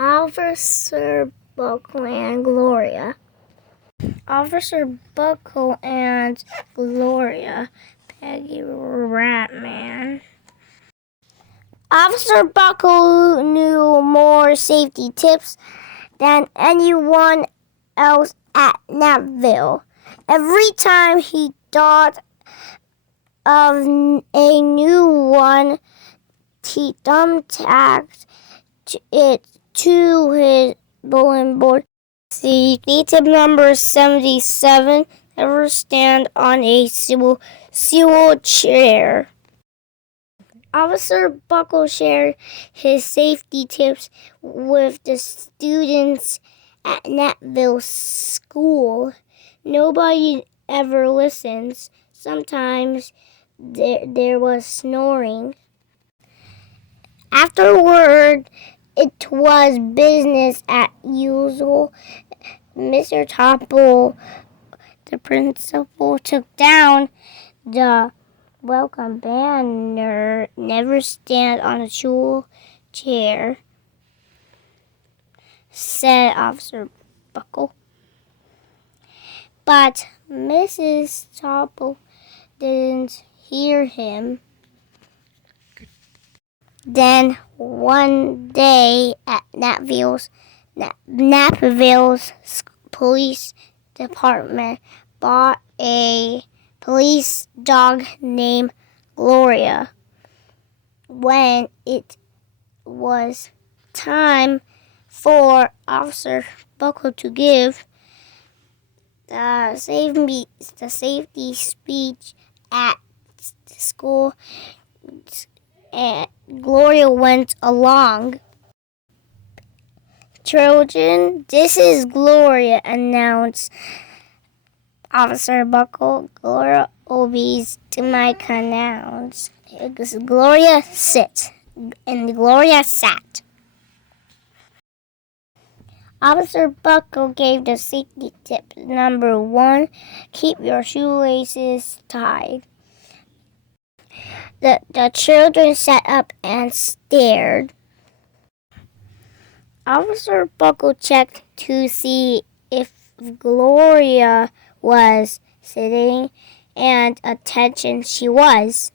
Officer Buckle and Gloria. Officer Buckle and Gloria. Peggy Ratman. Officer Buckle knew more safety tips than anyone else at Natville. Every time he thought of a new one, he thumbtacked it to his bulletin board. Safety tip number 77, never stand on a swivel chair. Officer Buckle shared his safety tips with the students at Natville School. Nobody ever listens. Sometimes there was snoring. Afterward, it was business as usual. Mr. Topple, the principal, took down the welcome banner, never stand on a school chair, said Officer Buckle. But Mrs. Topple didn't hear him. Then one day at Naperville's police department bought a police dog named Gloria. When it was time for Officer Buckle to give the safety speech at the school, and Gloria went along. Children, this is Gloria, announced Officer Buckle. Gloria obeys to my commands. Gloria, sit. And Gloria sat. Officer Buckle gave the safety tip number 1, keep your shoelaces tied. The children sat up and stared. Officer Buckle checked to see if Gloria was sitting, and attention she was.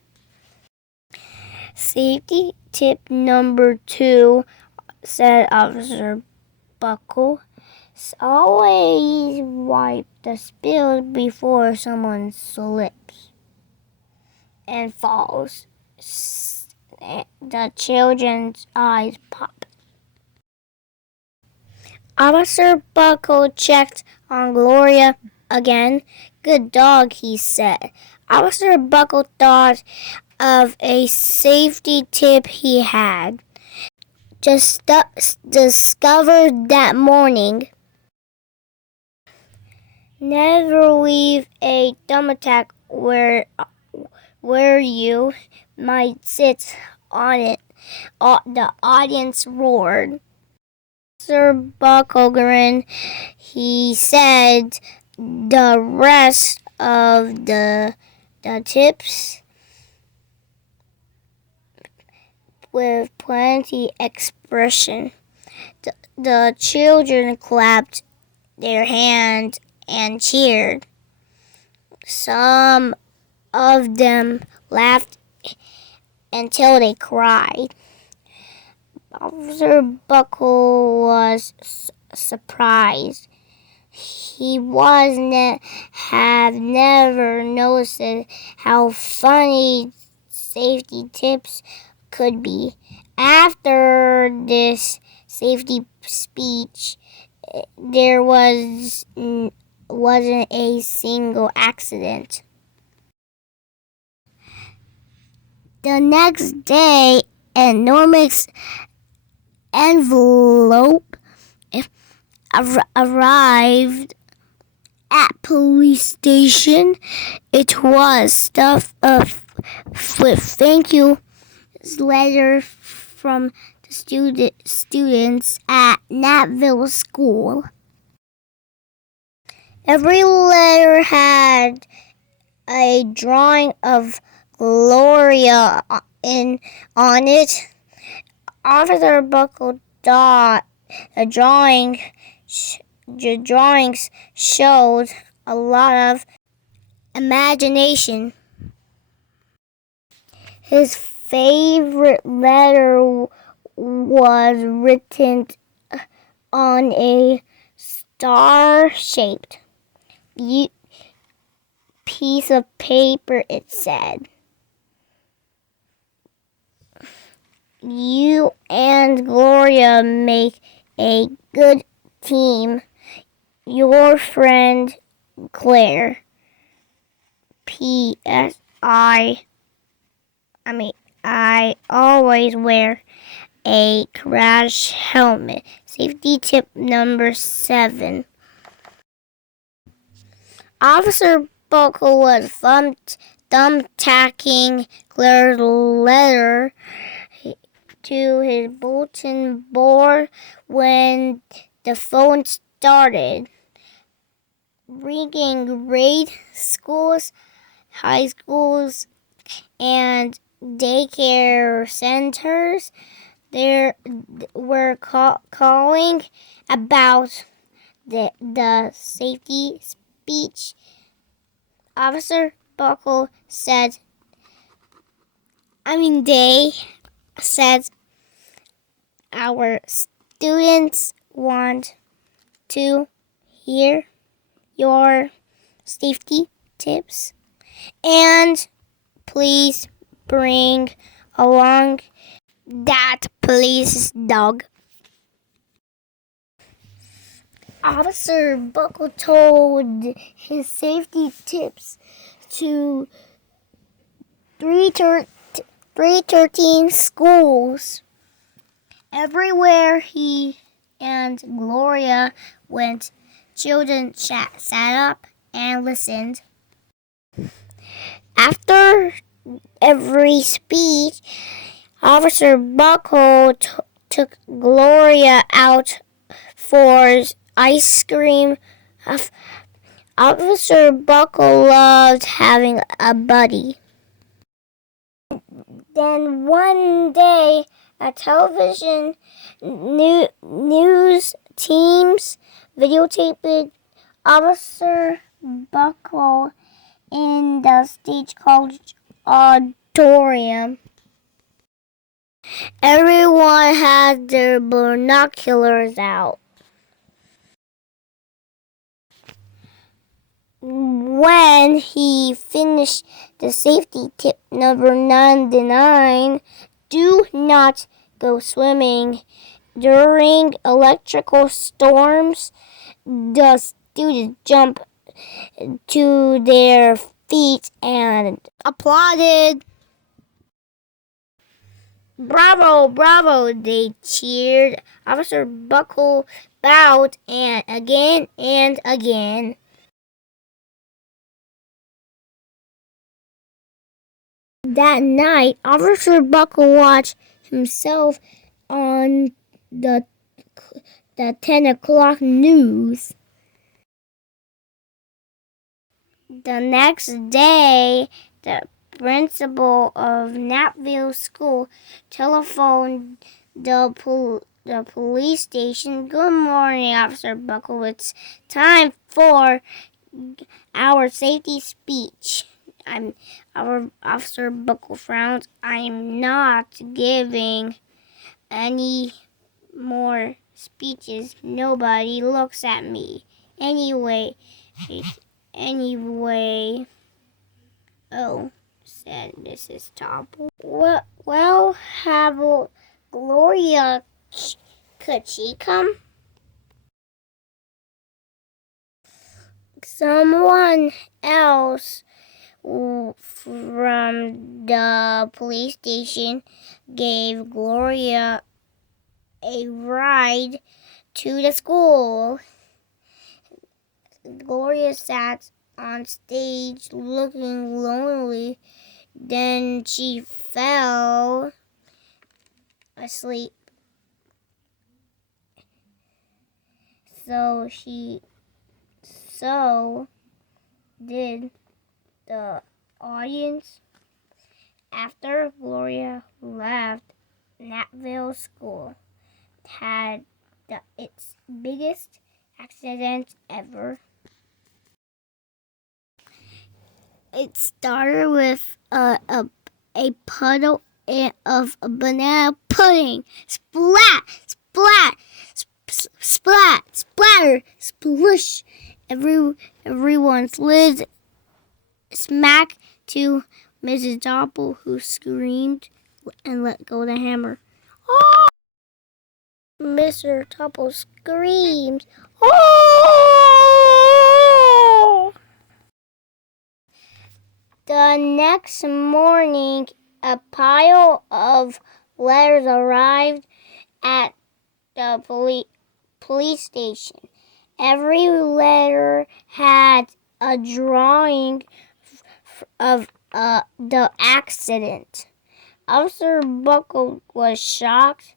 Safety tip number 2, said Officer Buckle, always wipe the spill before someone slips and falls. The children's eyes popped. Officer Buckle checked on Gloria again. Good dog, he said. Officer Buckle thought of a safety tip he had just discovered that morning. Never leave a thumbtack where you might sit on it. The audience roared. Sir Buckle grinned. He said the rest of the tips with plenty expression. The children clapped their hands and cheered. Some of them laughed until they cried. Officer Buckle was surprised. He had never noticed how funny safety tips could be. After this safety speech, there wasn't a single accident. The next day, an enormous envelope arrived at police station. It was stuffed with thank you letter from the students at Natville School. Every letter had a drawing of Gloria on it. Officer Buckle thought The the drawings showed a lot of imagination. His favorite letter was written on a star-shaped piece of paper. It said, "You and Gloria make a good team. Your friend Claire. P.S. I always wear a crash helmet. Safety tip number 7. Officer Buckle was thumbtacking Claire's letter to his bulletin board when the phone started ringing. Grade schools, high schools, and daycare centers there were calling about the safety speech. Officer Buckle said, they said, our students want to hear your safety tips, and please bring along that police dog. Officer Buckle told his safety tips to 313 schools. Everywhere he and Gloria went, children sat up and listened. After every speech, Officer Buckle took Gloria out for ice cream. Officer Buckle loved having a buddy. Then one day, a television news teams videotaped Officer Buckle in the State College auditorium. Everyone had their binoculars out. When he finished the safety tip number 99, do not go swimming during electrical storms. The students jumped to their feet and applauded. Bravo, bravo, they cheered. Officer Buckle bowed and again and again. That night, Officer Buckle watched himself on the 10 o'clock news. The next day, the principal of Napville School telephoned the police station. Good morning, Officer Buckle. It's time for our safety speech. Our Officer Buckle frowns. I'm not giving any more speeches. Nobody looks at me. Anyway, oh, said Mrs. Topple. Well, have Gloria, could she come? Someone else from the police station gave Gloria a ride to the school. Gloria sat on stage looking lonely. Then she fell asleep. So did the audience. After Gloria left, Napville School had the its biggest accident ever. It started with a puddle of a banana pudding. Splat, splat, splat, splatter, splush. Everyone slid smack to Mrs. Doppel, who screamed and let go of the hammer. Oh! Mr. Doppel screamed. Oh! The next morning, a pile of letters arrived at the police station. Every letter had a drawing of the accident. Officer Buckle was shocked.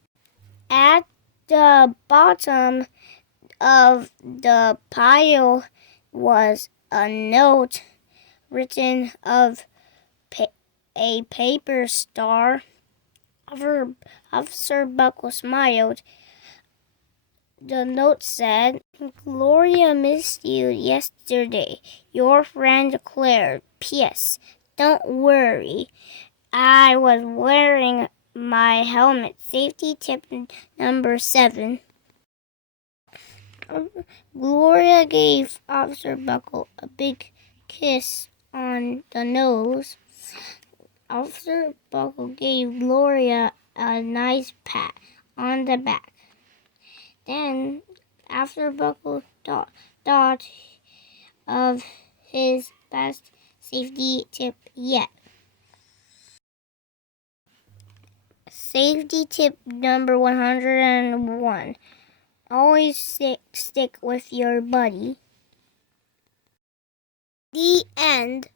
At the bottom of the pile was a note written of a paper star. Officer Buckle smiled. The note said, "Gloria missed you yesterday. Your friend Claire. P.S. Don't worry. I was wearing my helmet. Safety tip number 7. Gloria gave Officer Buckle a big kiss on the nose. Officer Buckle gave Gloria a nice pat on the back. Then, Officer Buckle thought of his best safety tip yet. Safety tip number 101. Always stick with your buddy. The end.